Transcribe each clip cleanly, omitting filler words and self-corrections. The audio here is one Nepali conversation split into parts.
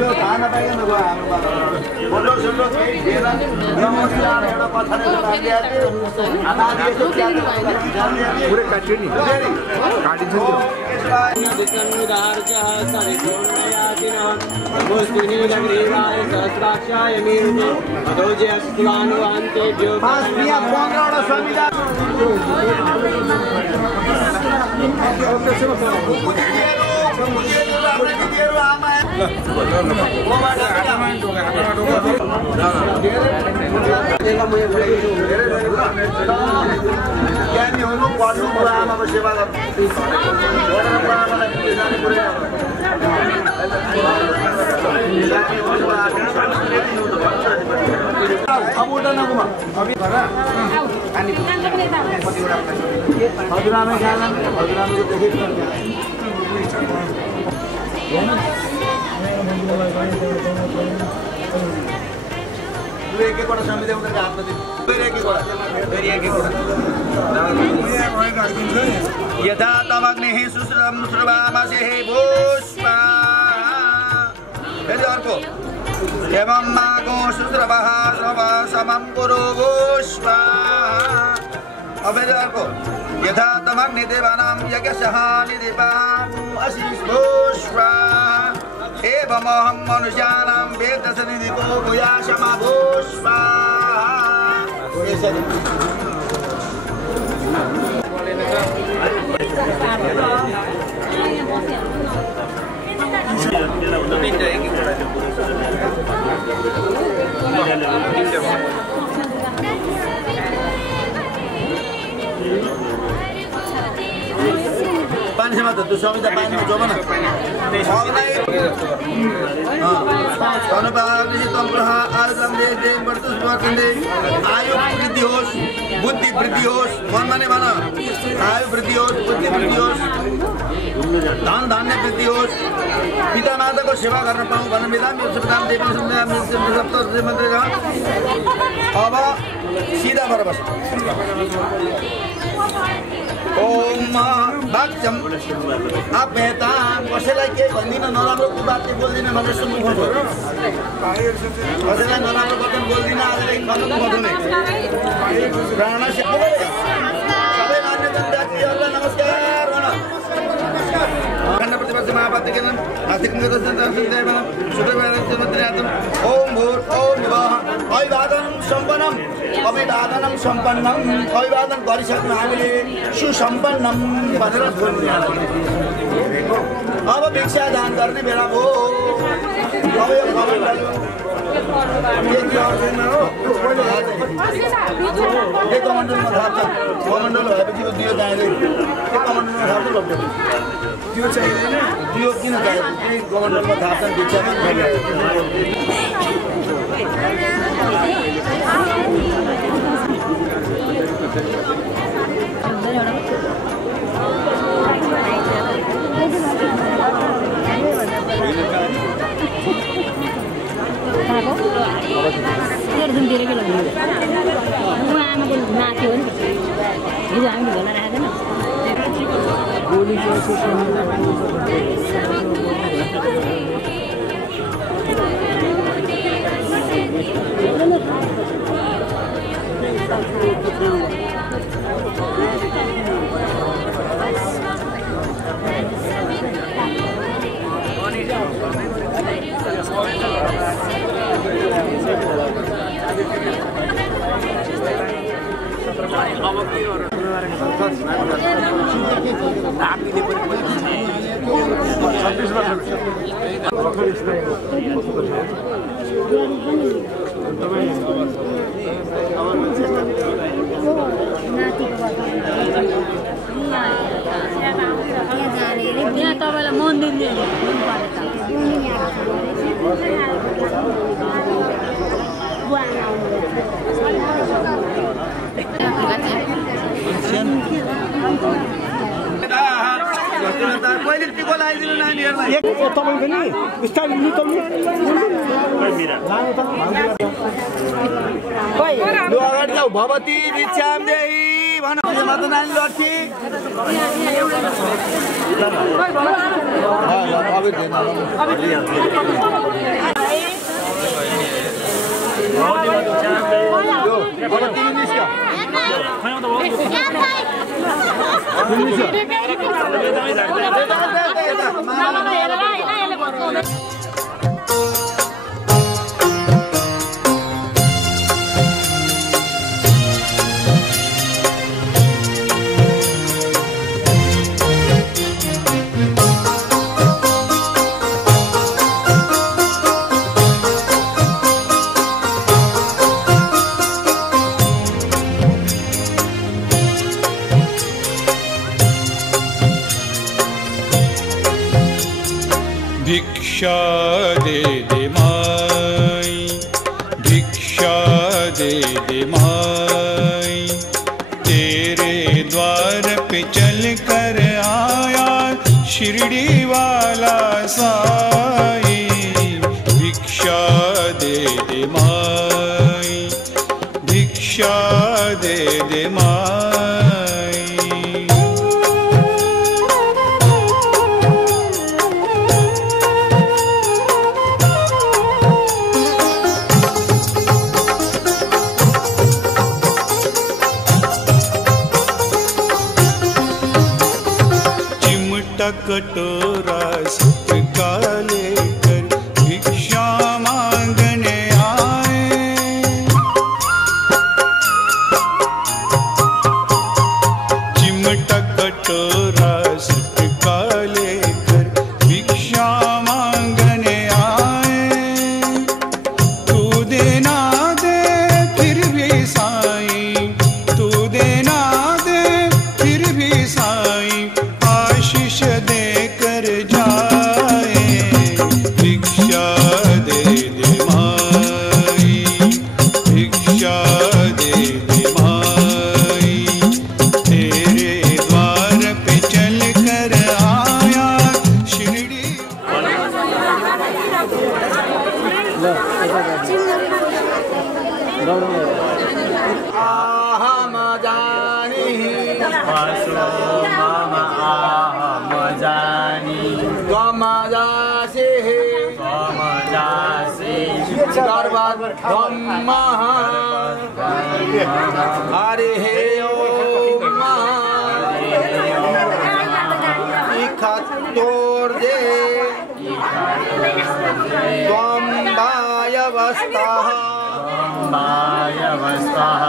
यो खाना पाइएन गयो हाम्रो फोटो सोटो केही थिएन नमस्ते आएर एउटा पछाडि पुरै काट्यो नि काटिन्छ आमाको सेवा गर्नु हजुरआमै हजुरआमाको देखेको एकवटा संविधान उनीहरूको हातमा यथा तमग्निः सुश्रम श्रवामसेः भूष्मा फेरि अर्को एवं मागो शुश्रवः श्रव समं कुरु भूष्मा फेरि अर्को यथा तमग्निदेवानां यज्ञस्यः निधिपानु अशिष भूष्मा एवमहं मनुष्याणां वेदसनिधिको भूयाशमा भूष्मा पानीमा त त्यो संविधान पानीमा जो भन आयु वृद्धि होस् बुद्धि वृद्धि होस् मनमा नै भन आयु वृद्धि होस् बुद्धि वृद्धि होस् धन धान्य वृद्धि होस् पिता माताको सेवा गर्न पाऊँ भन्न अब सिधा भएर बस ओम भक्तम अपेता कसैलाई केही भन्दिनँ नराम्रो बात चाहिँ बोल्दिनँ भनेर सुन्नु खोज्छु कसैलाई नराम्रो वचन बोल्दिनँ आजदेखि भन्नु खोज्ने प्राण सबै मान्यजन व्यक्तिहरूलाई नमस्कार भन खण्ड प्रतिपक्ष महापात्र केलन आस्तिक ओम भूर ओम विवाह अभिवादन सम्पन्नम अभिवादनम सम्पन्नम अभिवादन गरिसक्नु हामीले सुसम्पन्नम भनेर अब भिक्षा दान गर्ने बेला हो अब यो कमण्डलमा थाप्छ कमण्डल भएपछि दियो चाहिँदैन त्यो कमण्डलमा थाप्छ त्यो चाहिँदैन दियो किन चाहिएको त्यही कमण्डलमा थाप्छ भिक्षामा आमाको नाति हो नि हिजो हामीले भोला राखेको यहाँ तपाईँलाई मन्दिर पहिले टिको लगाइदिनु नानीहरूलाई तपाईँ पनि बिस्तारै निकाल्नु यो अगाडि जाऊ भवती भिक्षाम देही भन मात्र नानी लड्छी अभी देना भिक्षा दे दे माई, भिक्षा दे दे माई, तेरे द्वार पे चल कर आया शिरडी वाला साई। भिक्षा दे दे माई, भिक्षा दे दे माई। कटोरा सबका लेकर भिक्षा मांगने आए। चिमटा कटोरा सबका लेकर भिक्षा मांगने आए। तू देना दे फिर भी साईं, तू देना दे फिर भी साईं, आशीष देकर जाए। भिक्षा दे दे माई, भिक्षा दे दे माई, तेरे द्वार पे चल कर आया शिरडी। आहम जानीहि त्वम जासि सर्वं ब्रह्मः हरिः ओम् इखत्तोर्जे त्वं वायवस्थः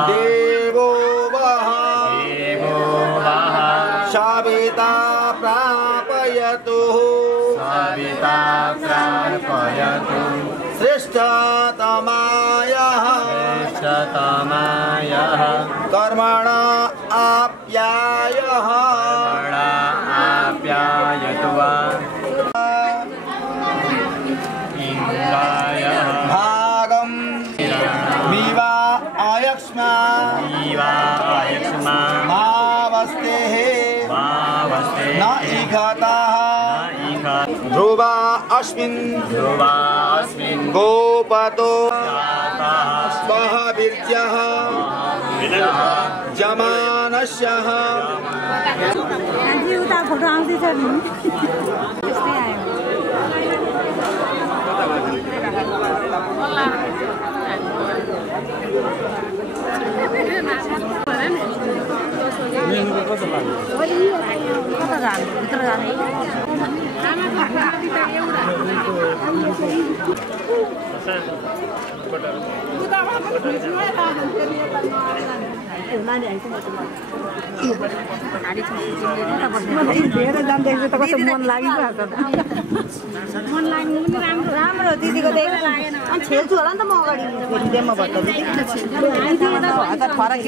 देवो वः सविता प्रापयतु श्रेष्ठतमायः कर्मण आप्यायः भागं मीवा आयक्ष्मा मावस्तेः न इघतः ध्रुवा अस्मिन् गोपतो स्वः वीर्यः जमानस्यः। फोटो आउँदैछ नि राम्रो दिदीको छेल्छु होला नि त म अगाडि फरक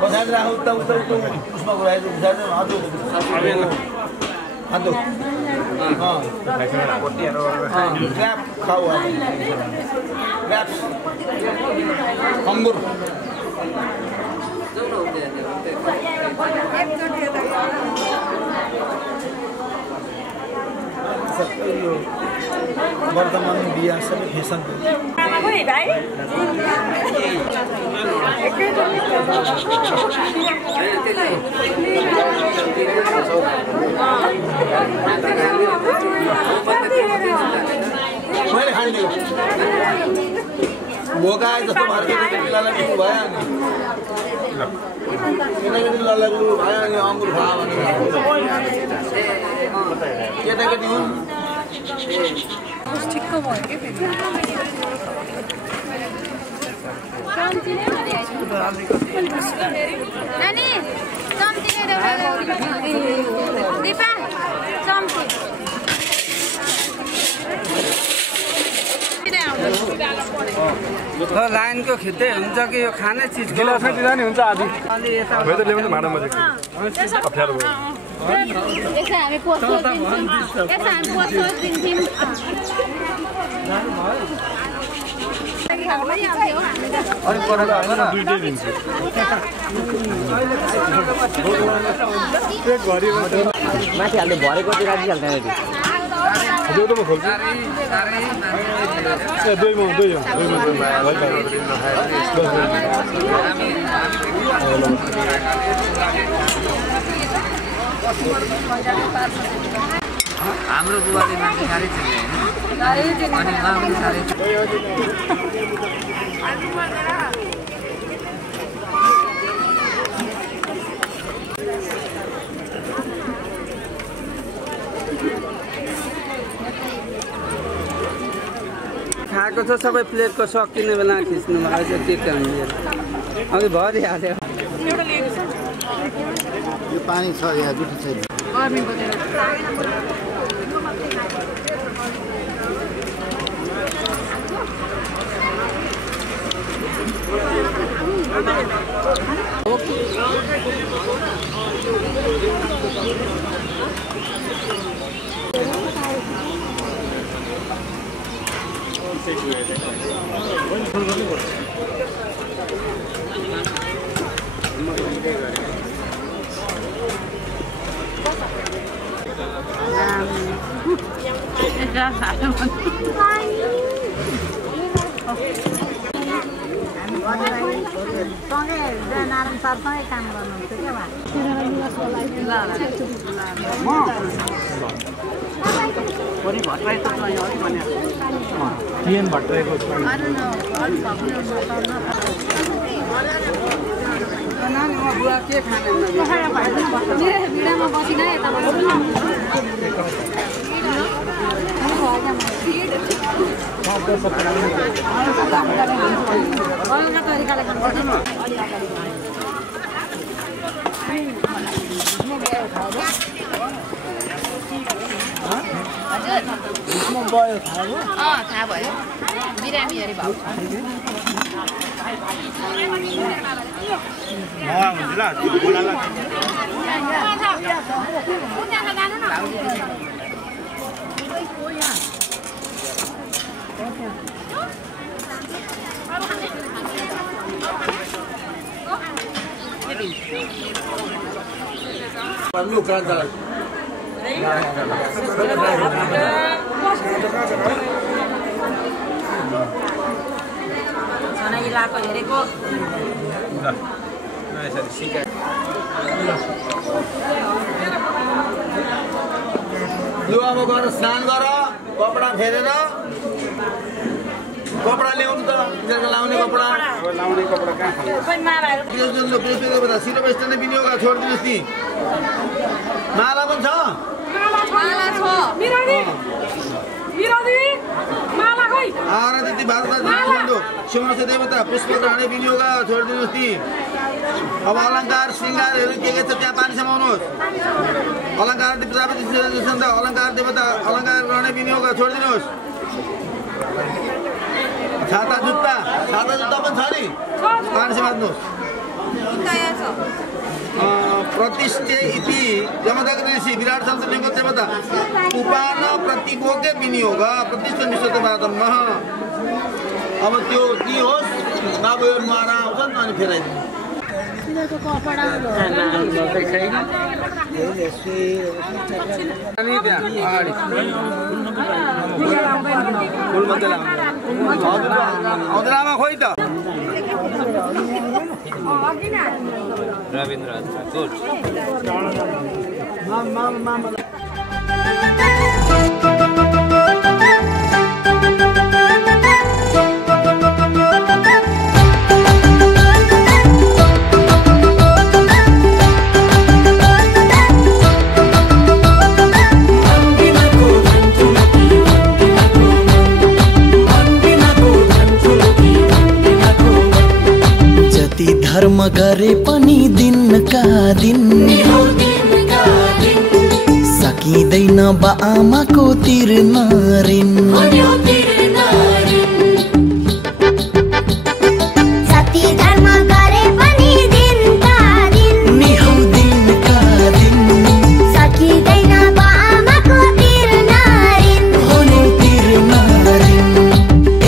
बसाएर राख उता उता उता उसमा गराइदिनु हात दो ग्राब खाऊ ग्राब्स अंगूर वर्तमान बिहा सबै फेसन मैले खाइदियो मौका आए जस्तो भएर केटाकेटीलाई भयो नि केटाकेटीलाई भयो अनि अङ्गुर खा भनेर केटाकेटी हुन् ठिक्क भयो के फेरि नानी चम्ची नै देऊ दिपा चम्ची लाइनको खिच्दै हुन्छ कि यो खाने चिज गिलास दिँदा नि हुन्छ आदि अलि यता भयो त ल्याउनु भाँडा मजेको अप्ठ्यारो भयो यसो हामी पोस्ट दिन्छौँ अलिक पर दुईटै दिन्छु माथि हाल्ने भरेको चाहिँ राखिहाल्छ त्यो त म खोल्छु दुई हाम्रो बुबाले मान्छे साह्रै चिन्ने होइन अनि उहाँ पनि साह्रै खाएको छ सबै प्लेटको सकिने बेला खिच्नु भएको छ के काम अघि भरिहाल्यो यो पानी छ यहाँ जुठी छैन नारायण सरसँगै काम गर्नुहुन्छ क्या बुवा के खाने भिडामा बसिन यताबाट अलगा तरिकाले गर्नुपर्छ थाहा भयो बिरामीहरू भाउ इलाको हेरेको यो अब गएर स्नान गर कपडा फेरेर कपडा ल्याउनु त लाउने कपडा लाउने कपडा कहाँ सिरो बेच्ने विनियोग छोडिदिनुहोस् नि माला पनि छ आरती भारत शिवनस्य देवता पुष्प राणे विनियोग छोडिदिनुहोस् नि अब अलङ्कार श्रृङ्गारहरू के छ त्यहाँ पानी समाउनुहोस् अलङ्कार प्रजापति अलङ्कार देवता अलङ्कार रहने विनियोग छोडिदिनुहोस् छाता जुत्ता पनि छ नि पानी समात्नुहोस् प्रतिष्ठे इति जमदग्निषि विराट संसदीय देवता उपान प्रतिभोगे विनियोग प्रतिष्ठा विश्वदेवतम अब त्यो के होस् बाबुहरू मारा आउँछन् अनि फेराइदिनु फुल मात्रै लाउनु हजुरआमा खोइ त रविन्द्र गुड धर्म गरे पनि दिनका दिन सकिँदैन बा आमाको तिर्न ऋण जति धर्म गरे पनि दिनका दिन निहौ दिनका दिन सकिँदैन बा आमाको तिर्न ऋण हो नि तिर्न ऋण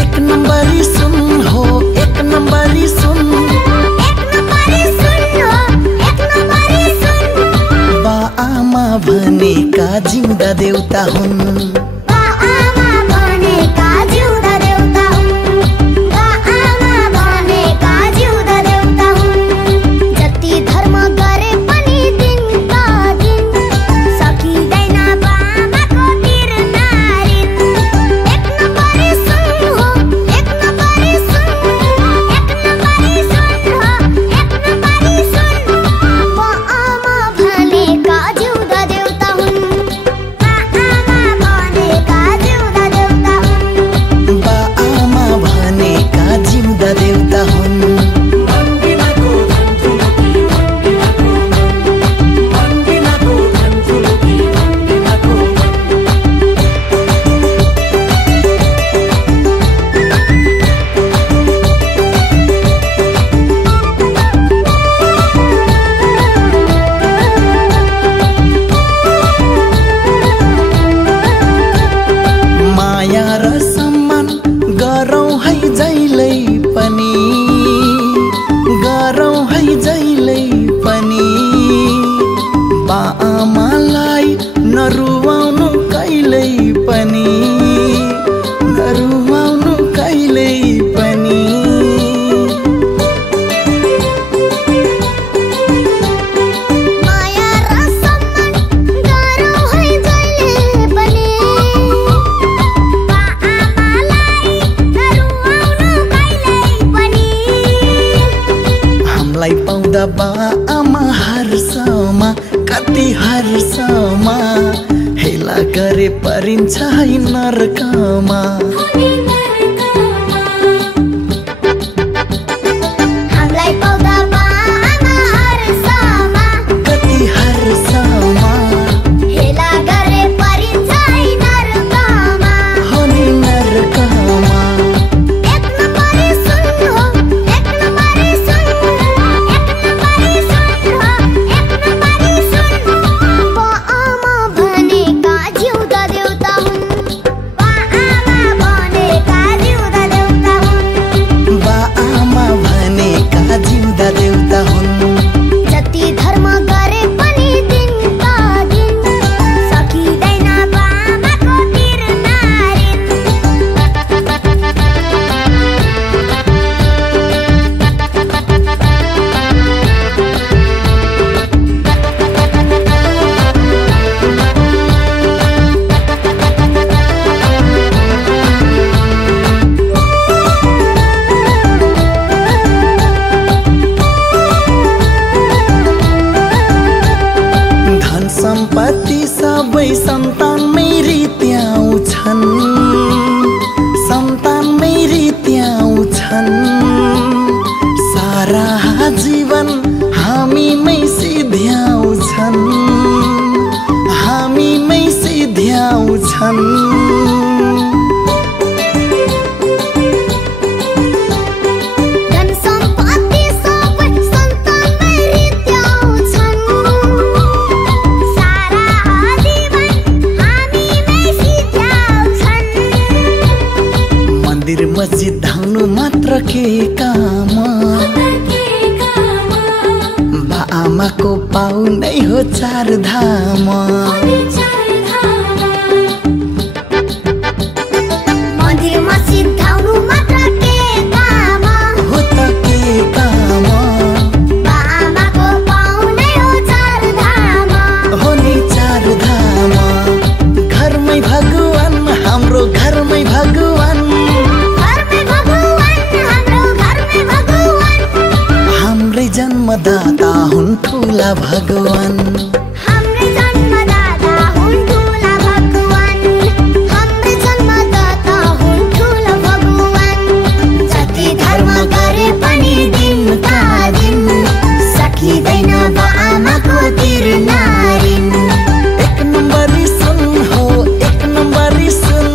एक नम्बरी सुन हो एक नम्बरी सुन आमा भनेका जिउँदा देउता हुन् आमा भनेका जिउँदा देउता हुन् आमा भनेका जिउँदा देउता हुन् जति धर्म गरे पनि दिनका दिन सकिँदैन आमाको तिर्न ऋण एक नम्बरी सुन हो एक नम्बरी सुन एक नम्बरी सुन हो एक नम्बरी सुन आमा भनेका जिउँदा देउता हुन् आमा भनेका जिउँदा देउता हुन् बा आमा भनेका जिउँदा देउता हुन् माया र सम्मान गरौँ है जहिल्यै पनि गरौँ है जहिल्यै पनि बा आमालाई नरुवाउनु कहिल्यै पनि नरुवाउनु कहिल्यै पनि माया र सम्मान गरौँ है जहिले पनि बा आमालाई नरुवाउनु कहिल्यै पनि हामीलाई पाउँदा बा आमा हर्षमा कति हर्षमा हेला गरे परिन्छ है नरकमा हामीलाई पाउँदा बा आमा हर्षमा कति हर्षमा हेला गरे परिन्छ है नरकमा हो नि नरकमा एक नम्बरी सुन हो एक नम्बरी सुन एक नम्बरी सुन हो एक नम्बरी सुन बा आमा भनेका जिउँदा देउता हुन् बा आमा भनेका जिउँदा देउता हुन् बा आमा भनेका जिउँदा देउता हुन् जति धर्म गरे पनि दिनका दिन सकिँदैन बा आमाको तिर्न ऋण धन सम्पत्ति सबै सन्तानमै रित्याउँछन् सन्तानमै रित्याउँछन् सारा जीवन हामीमै सिध्याउँछन् हामीमै सिध्याउँछन् धन सम्पत्ति सबै सन्तानमै रित्याउँछन् सारा जीवन हामीमै सिध्याउँछन् मन्दिर मस्जिद धाउनु मात्र के काम बा आमाको पाउ नै हो चार धाम मन्दिर मस्जिद धाउनु जन्मदाता हुन् ठुला भगवान हाम्रो जन्मदाता हुन् ठुला भगवान हाम्रो जन्मदाता हुन् ठुला भगवान जति धर्म गरे पनि दिनका दिन सकिँदैन बाआमाको तिरनारिन एक नम्बरी सुन हो एक नम्बरी सुन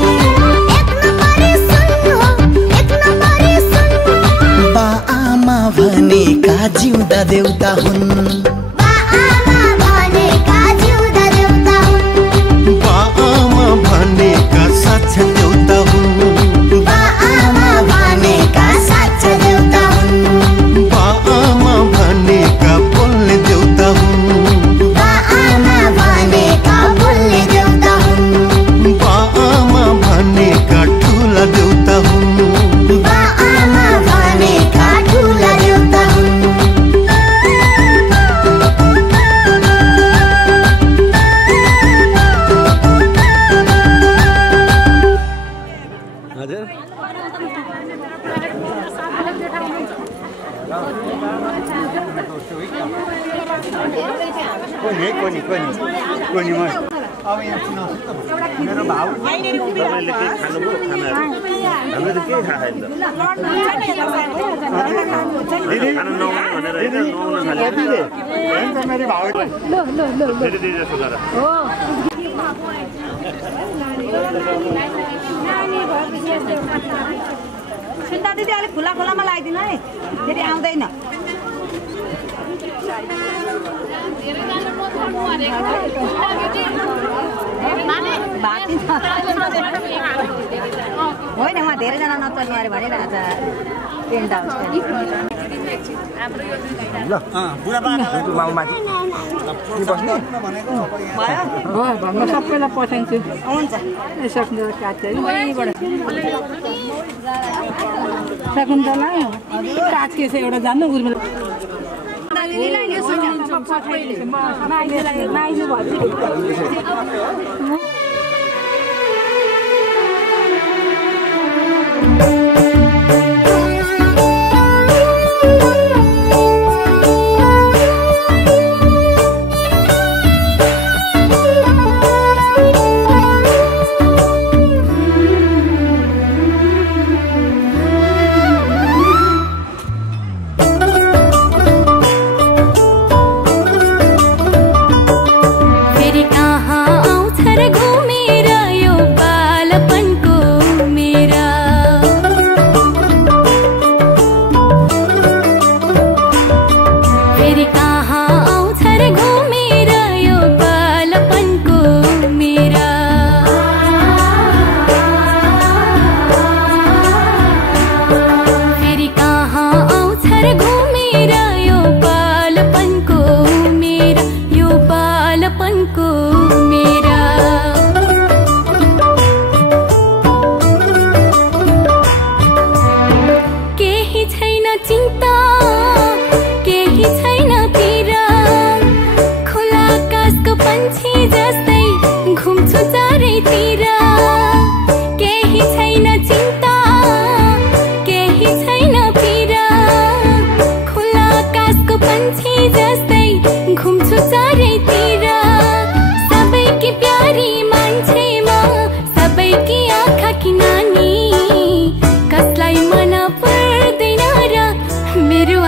एक नम्बरी सुन हो एक नम्बरी सुन बाआमा भनेका जिउँदा देउता हुन् बाआमा भनेका जिउँदा देउता हुन् बाआमा भनेका साक्षात देउता हुन् बाआमा भनेका साक्षात देउता हुन् बाआमा भनेका बोल्ने देउता हुन् बाआमा भनेका बोल्ने देउता हुन् बाआमा भनेका ठुला देउता हुन् बाआमा भनेका ठुला देउता हुन् हजुर सुन्दा दिदी अलिक खुला खुलामा लगाइदिनु है फेरि आउँदैन होइन उहाँ धेरैजना नचल्नु अरे भनिरहेको छ टेन्ट सबैलाई पठाइन्छु हुन्छ शकुन्तला काट्के छ एउटा जान्नु उर्मिला मेरो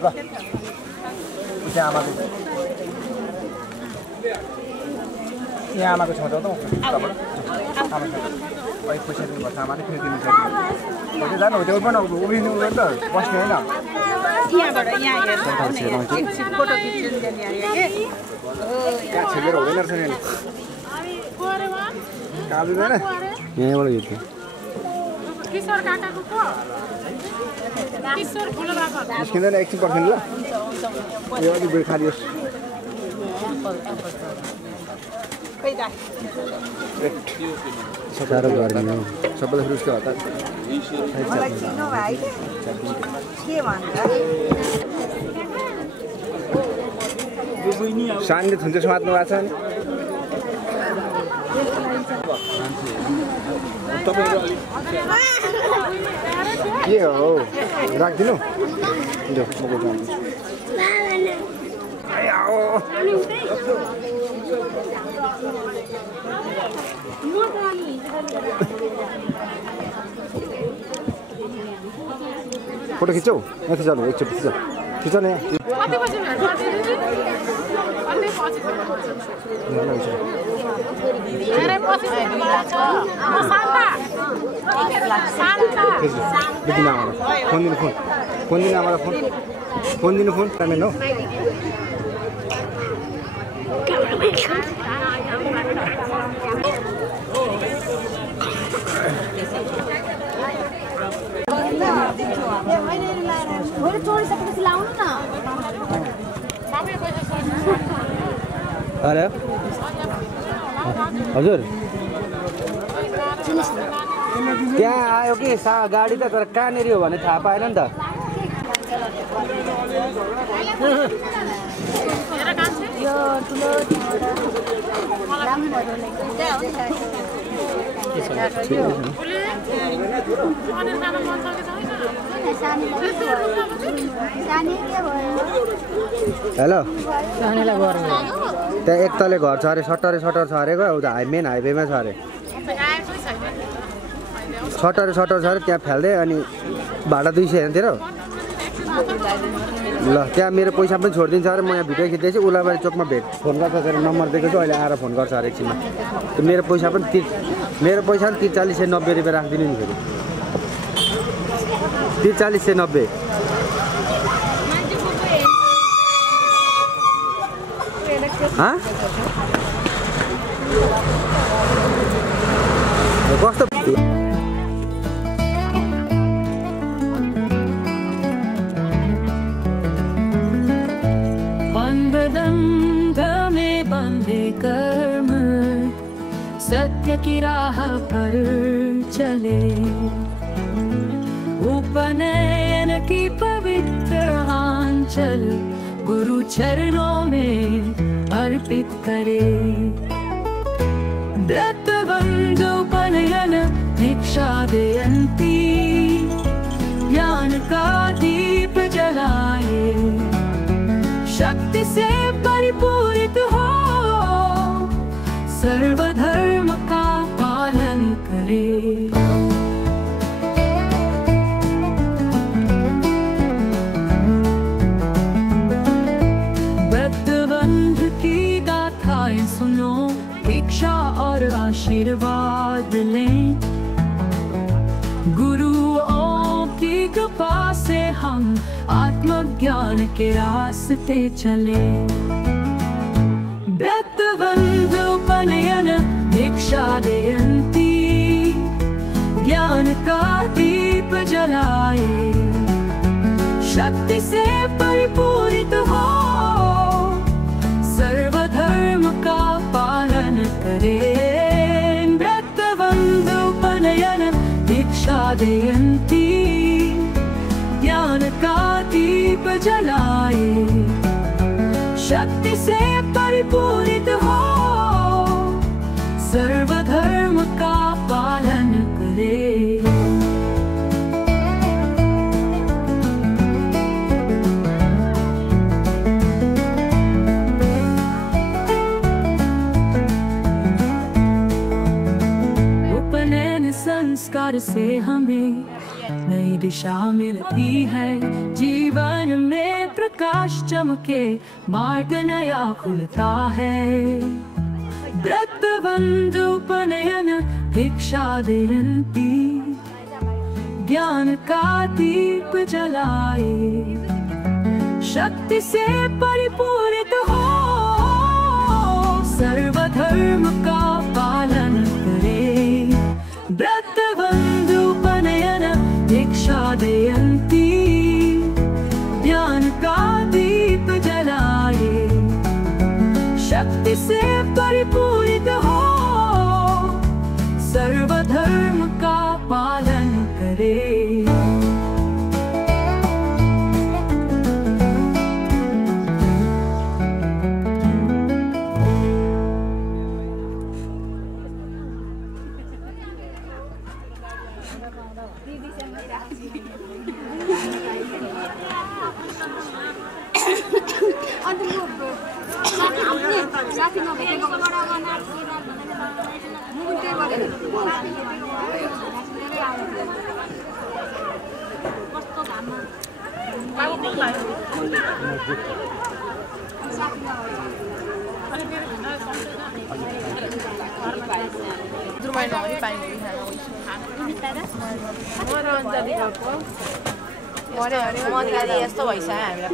ल यहाँ आमाको यहाँ आमाको छेउमा जाउँ त तपाईँ आमा अहिले पैसा दिनुपर्छ आमाले फेरि दिनु सक्दैन पैसा जानु हो त्यो पनि उभिनु त बस्ने होइन त्यहाँ छेकेर हुँदैन रहेछ नि कहाँ दिँदैन यहीँबाट हिँड्थ्यो निस्किँदैन एकछिन पर्खिनु ल यो अलिक बेर खालियोस् साह्रो गर्मी हो सबैलाई रुच्छ हतार सानले थुन्छ समात्नु भएको छ नि के हो राखिदिनु फोटो खिचौ माथि जानु एकचोटि खिच न फोन दिनु फोन दिनु आमालाई फोन दिनु फोन क्यामेरा हो अरे हजुर त्यहाँ आयो कि गाडी त तर कहाँनिर हो भने थाहा पाएन नि त हेलो त्यहाँ एक तले घर छ अरे सटर छ अरेको मेन हाइवेमा छ अरे सटर छ अरे त्यहाँ फाल्दै अनि भाडा 200 हेर्नु ल त्यहाँ मेरो पैसा पनि छोडिदिन्छ अरे म यहाँ भिडियो खिच्दैछु उलाबारी चोकमा फोन गर्छ अरे नम्बर दिएको छु अहिले आएर फोन गर्छ अरे एकछिनमा मेरो पैसा पनि 4390 रुपियाँ राखिदिनु नि फेरि 4390 कस्तो सत्य की राह पर चले उपनयन की पवित्र आंचल गुरु चरणों में अर्पित करे व्रत बंधु उपनयन दीक्षा देयंती ज्ञान का दीप जलाए शक्ति से परिपूरित हो सर्वधर्म का पालन करे व्रतबंध की गाथाएं सुनो दीक्षा और आशीर्वाद लें गुरुओं की कृपा से हम आत्मज्ञान के रास्ते चले व्रतबंध उपनयन दीक्षा देयंती ज्ञान का दीप जलाए शक्ति से परिपूरित हो सर्वधर्म का पालन करे व्रतबंध उपनयन दीक्षा देयंती ज्ञान का दीप जलाए शक्ति से परिपूरित हो सर्वधर्म का पालन करे उपनयन संस्कार से हमें नई दिशा मिलती है, जीवन में प्रकाश चमके, मार्ग नया खुलता है। व्रत बंधु उपनयन भिक्षा देती, ज्ञान का दीप जलाए, शक्ति से परिपूरित हो, सर्वधर्म का पालन करे। व्रत बंधु उपनयन भिक्षा देती, ज्ञान का दीप जलाए, शक्ति से परिपूरित हो, सर्वधर्म का पालन करे। यस्तो भइसक्यो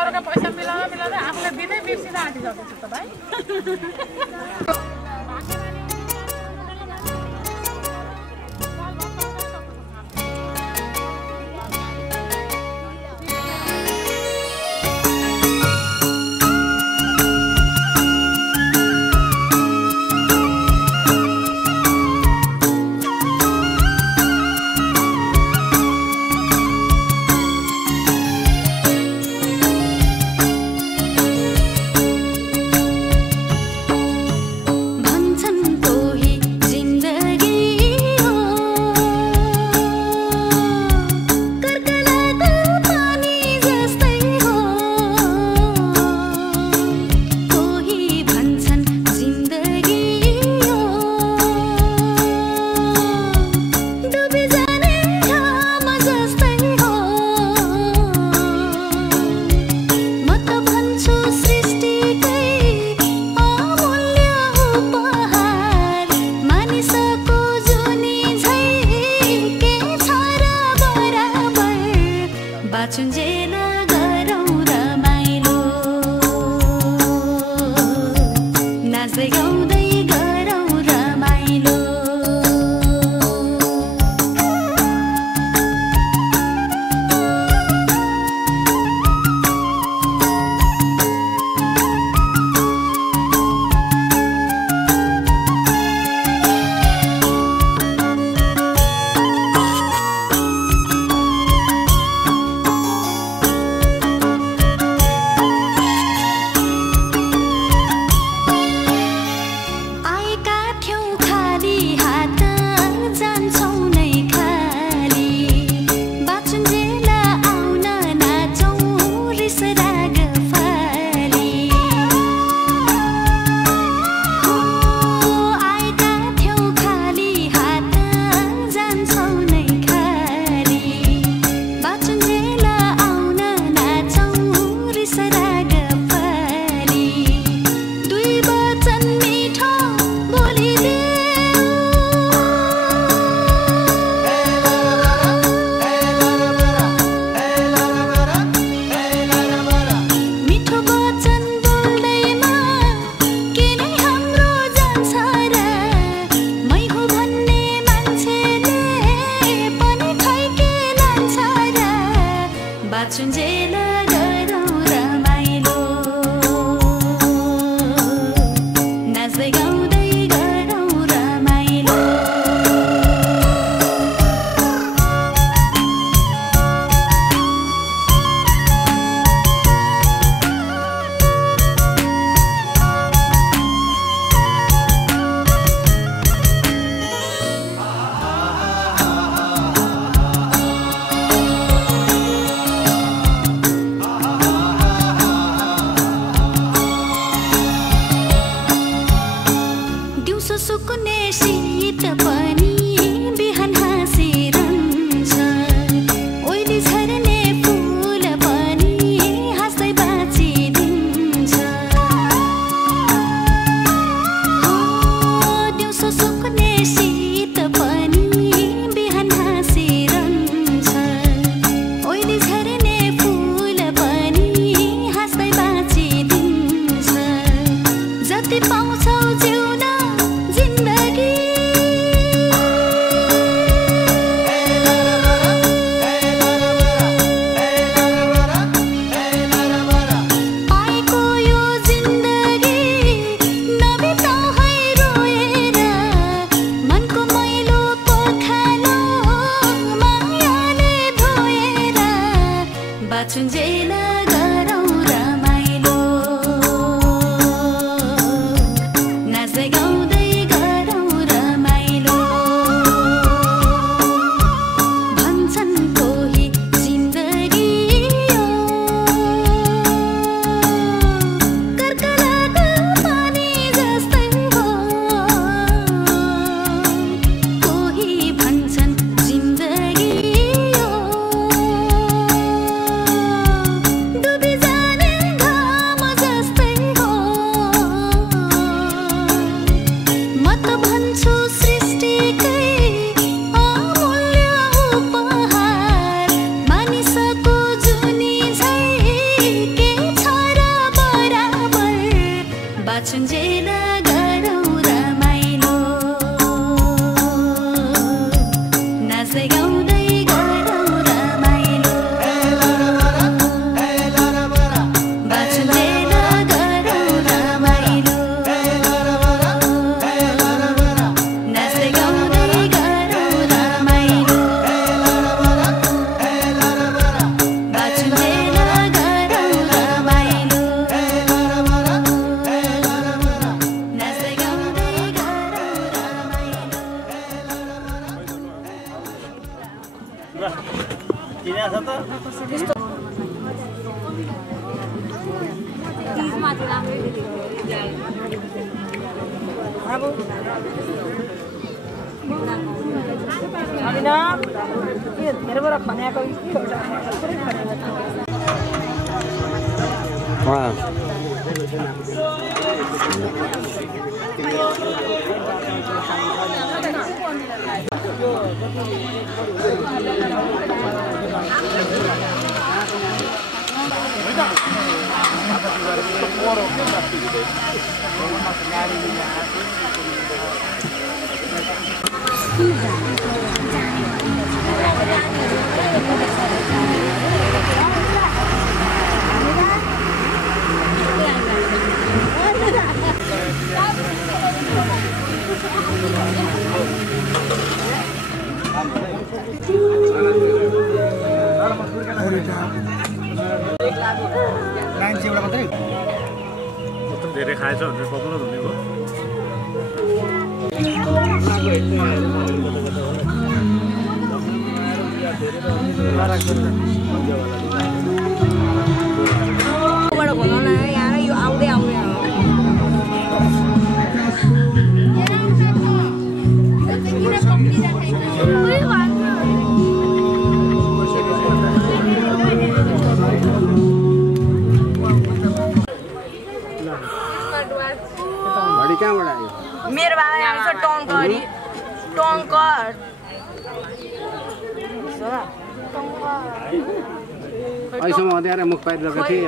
अरूको पैसा मिलाउँदा मिलाउँदै आफूले दिनै बिर्सिन आँटिसकेको छु त भाइ। बाछुन्जेल गरौँ रमाइलो नाच्दै गाउँदै गरौँ रमाइलो भन्छन् कोही जिन्दगी यो कर्कलाको पानी जस्तै हो कोही भन्छन् जिन्दगी यो डुबी जाने घाम जस्तै हो म त भन्छु सृष्टिकै अमूल्य उपहार मानिसको जुनी झै के छ र बराबर बाछुन्जेल गरौँ रमाइलो नाच्दै गाउँदै गरौँ रमाइलो बाछुन्जेल गरौँ रमाइलो नाच्दै गाउँदै गरौँ रमाइलो बाछुन्जेल गरौँ रमाइलो नाच्दै गाउँदै धेरै खाएछ भने पपुलर हुने भयो मेरो बाबा आउँछ टङ्करी टङ्कर अहिलेसम्म अँध्याएर मुख पारिरहेको थिएँ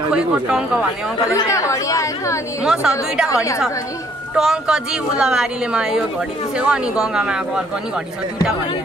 टङ्क भन्ने अङ्कलले मसँग दुईटा घडी छ टङ्कजी उल्लाबारीले मलाई यो घडी दिसेको अनि गङ्गामा अर्को नि घडी छ दुईटा घडी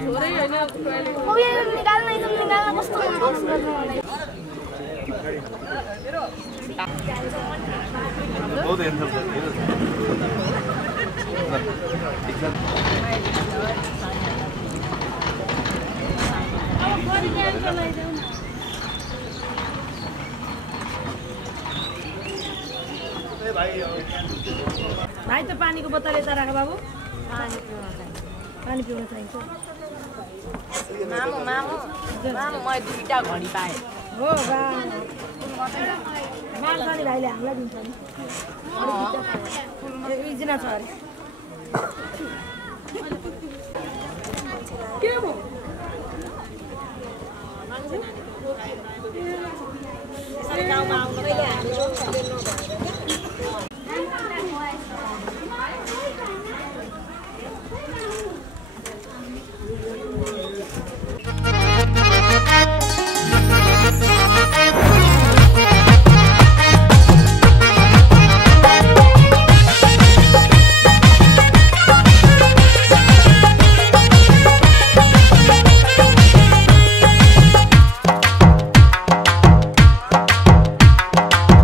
भाइ त पानीको बोतल यता राख बाबु पानी पिउन चाहिन्छ मामु मामु मामु मैले दुईटा घडी पाएँ हो मालपानी भाइले हामीलाई दिन्छ नि इजना छ अरे के हो गाउँमा आउनु पहिले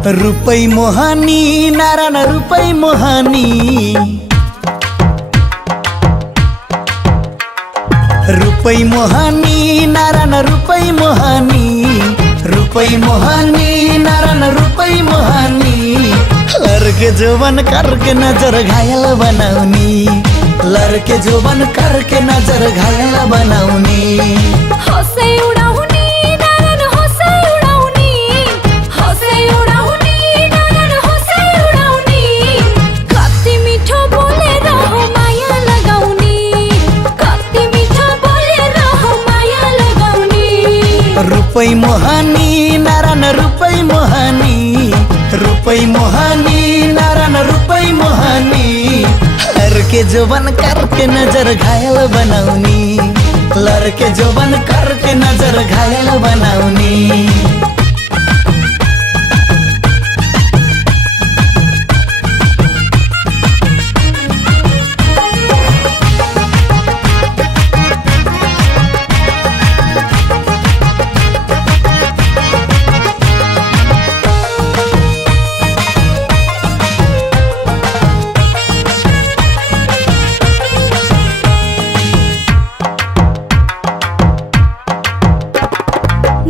रुपै मोहनी नारायण रुपै मोहनी रुपै मोहनी नारायण रुपै मोहनी रुख रुपई मोहानी नारायण रुपई मोहानी लड़के जोबन करके नजर घायल बनाउनी लड़के जोबन करके नजर घायल बनाउनी हँसै उडाउने नारायण हँसै उडाउने हँसै उडाउने नारायण हँसै उडाउने कति मिठो बोलेर हो माया लगाउने कति मिठो बोलेर हो माया लगाउने रुपई मोहानी नारायण रुपई मोहानी रुपई मोहानी नारायण रुपई मोहानी लड़के जोबन करके नजर घायल बनाउनी लड़के जोबन करके नजर घायल बनाउनी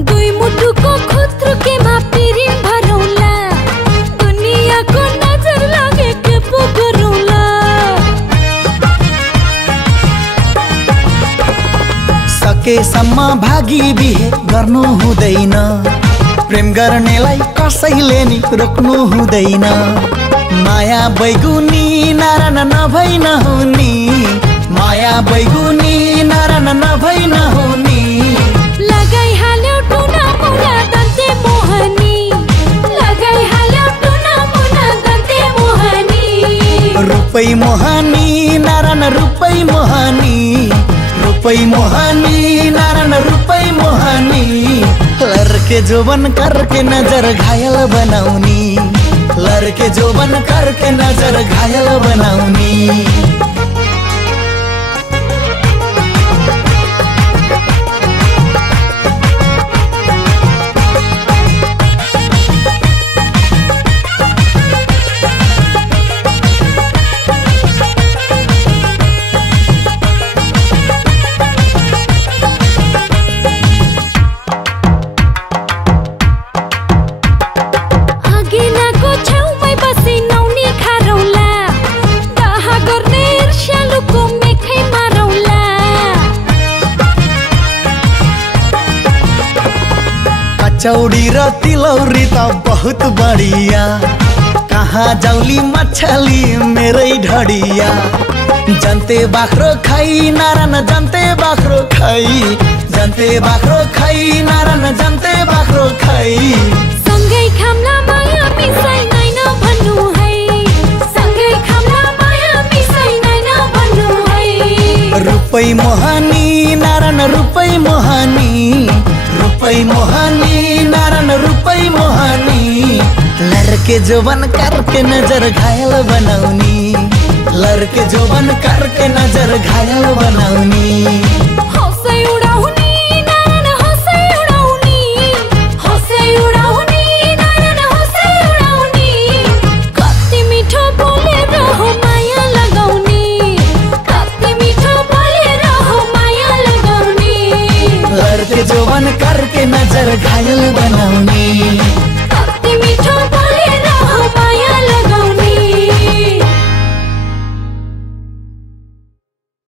दुई मुठुको खुत्रुकेमा पिरिन भरौला दुनियाँको नजर लागे के पो गरौला सकेसम्म भागी बिहे गर्नु हुँदैन प्रेम गर्नेलाई कसैले नि रोक्नु हुँदैन माया बैगुनी नारायण नभई नहुनी माया बैगुनी नारायण नभई नहुनी लगाइहाल्यो टुना मुना दन्ते मोहनी लगाइहाल्यो टुना मुना दन्ते मोहनी रुपई मोहानी नारायण रुपई मोहानी रुपई मोहानी नारायण रुपई मोहानी लड़के जोबन करके नजर घायल बनाउनी लड़के जोबन करके नजर घायल बनाउनी आगेनाको छेउमै बसी नौनी खारौला दाहा गर्ने ईर्ष्यालुको मेखै मारौला कचौड़ी र तिलौरी त बहुत बढिया कहाँ जाउली मछली मेरै ढडिया जन्ते बाख्रो खाई नारायण जन्ते बाख्रो खाई जन्ते बाख्रो खाई नारायण जन्ते बाख्रो खाई सँगै खाम्ला माया मिसाइ नै नभन्नु है सँगै खाम्ला माया मिसाइ नै नभन्नु है रुपई मोहानी नारायण रुपई मोहानी रुपई मोहानी नारायण रुपई मोहानी लड़के जोबन करके नजर घायल बनाउनी लड़के जोबन करके नजर घायल बनाउनी हँसै उडाउने नारायण हँसै उडाउने हँसै उडाउने नारायण हँसै उडाउने कति मिठो बोलेर हो माया लगाउने कति मिठो बोलेर हो माया लगाउने लड़के जोबन करके नजर घायल बनाउनी